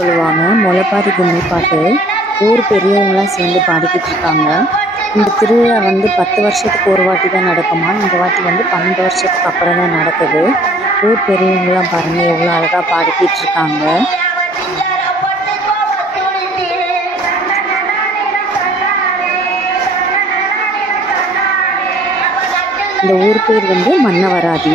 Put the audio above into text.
சொல்லுவாங்க. முளைப்பாரி கும்மி பாட்டு ஊர் பெரியவங்களாம் சேர்ந்து பாடிக்கிட்டு இருக்காங்க. இந்த திருவிழா 10 வருஷத்துக்கு ஒரு வாட்டி தான் நடக்குமா. இந்த வாட்டி 12 வருஷத்துக்கு அப்புறம் தான் நடக்குது. ஊர் பெரியவங்களாம் பாருங்கள் எவ்வளோ அழகாக பாடிக்கிட்டு இருக்காங்க. இந்த ஊர் பேர் மன்னவராதி.